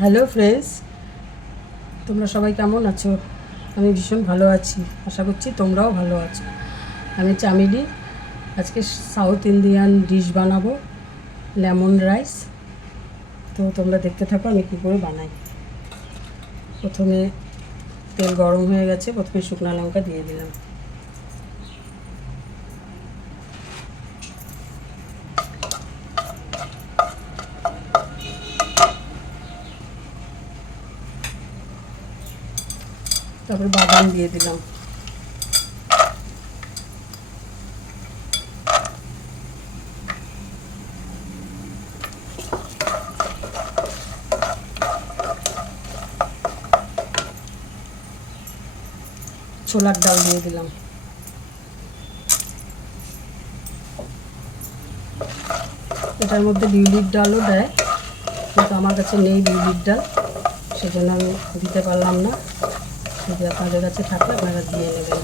Hello friends, তোমরা সবাই কেমন আছো? আমি ভীষণ ভালো আছি, আশা করছি তোমরাও ভালো আছো। আমি চামেলি। আজকে সাউথ ইন্ডিয়ান ডিশ বানাবো, লেমন রাইস। তো তোমরা দেখতে থাকো আমি কী করে বানাই। প্রথমে তেল গরম হয়ে গেছে, প্রথমে শুকনো লঙ্কা দিয়ে দিলাম। তারপর বাদাম দিয়ে দিলাম। ছোলার ডাল দিয়ে দিলাম। এটার মধ্যে বিউলির ডালও দেয়, কিন্তু আমার কাছে নেই বিউলির ডাল, সেজন্য আমি দিতে পারলাম না। যদি আপনাদের কাছে থাকে আপনারা দিয়ে নেবেন।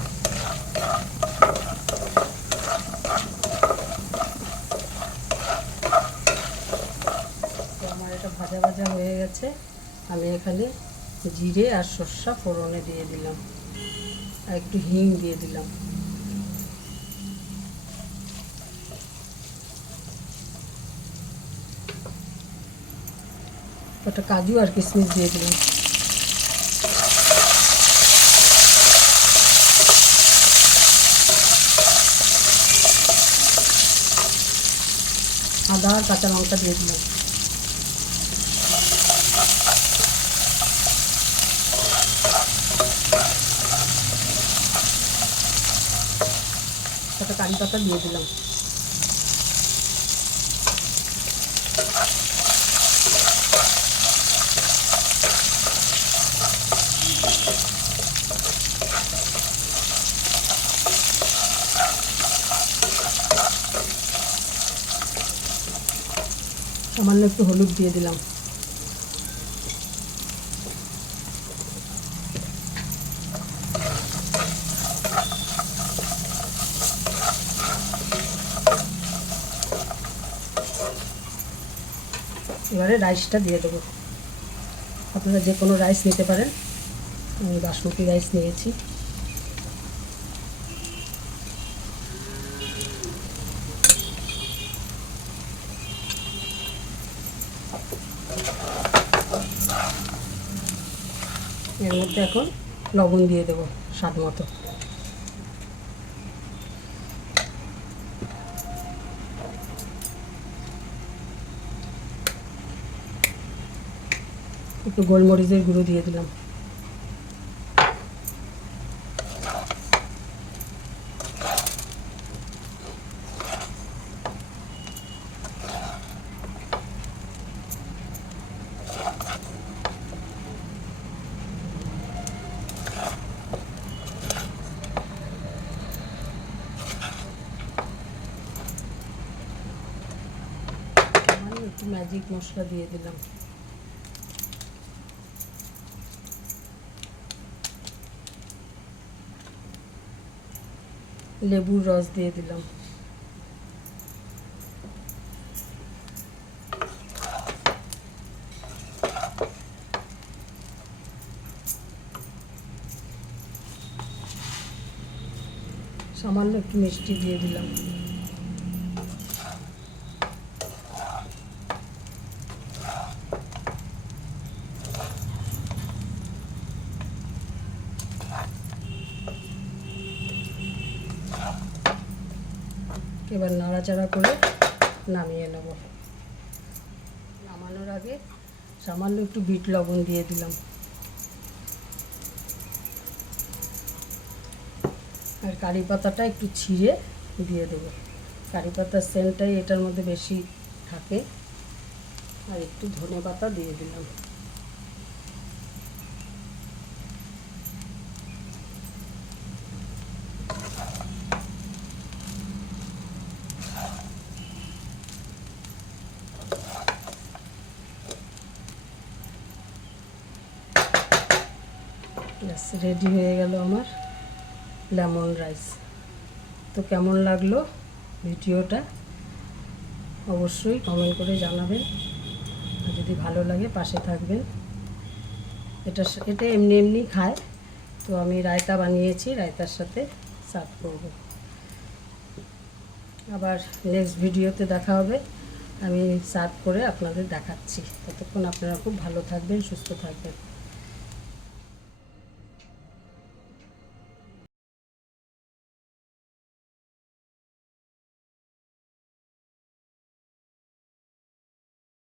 তো আমার এটা ভাজা ভাজা হয়ে গেছে। আমি এখানে জিরে আর সর্ষা ফোড়নে দিয়ে দিলাম, আর একটু হিং দিয়ে দিলাম। একটা কাজু আর কিশমিশ দিয়ে দিলাম। আদা আর কাঁচা লঙ্কা দিয়ে দিলাম। একটা কারি পাতা দিয়ে দিলাম। সামান্য একটু হলুদ দিয়ে দিলাম। এবারে রাইসটা দিয়ে দেবো। আপনারা যে কোনো রাইস নিতে পারেন, আমি বাসমতি রাইস নিয়েছি। এর মধ্যে এখন লবণ দিয়ে দেবো স্বাদ মতো। একটু গোলমরিচের গুঁড়ো দিয়ে দিলাম। একটু ম্যাজিক মশলা দিয়ে দিলাম। লেবুর রস দিয়ে দিলাম। সামান্য একটু মিষ্টি দিয়ে দিলাম। এবার নাড়াচাড়া করে নামিয়ে নেব। নামানোর আগে সামান্য একটু বিট লবণ দিয়ে দিলাম, আর কারি পাতাটা একটু ছিঁড়ে দিয়ে দেবো। কারি পাতার সেন্টটাই এটার মধ্যে বেশি থাকে। আর একটু ধনে পাতা দিয়ে দিলাম। ব্যাস, রেডি হয়ে গেল আমার লেমন রাইস। তো কেমন লাগলো ভিডিওটা অবশ্যই কমেন্ট করে জানাবেন, আর যদি ভালো লাগে পাশে থাকবেন। এটা এমনি এমনি খায়। তো আমি রায়তা বানিয়েছি, রায়তার সাথে সার্ভ করব। আবার নেক্সট ভিডিওতে দেখা হবে, আমি সার্ভ করে আপনাদের দেখাচ্ছি। ততক্ষণ আপনারা খুব ভালো থাকবেন, সুস্থ থাকবেন।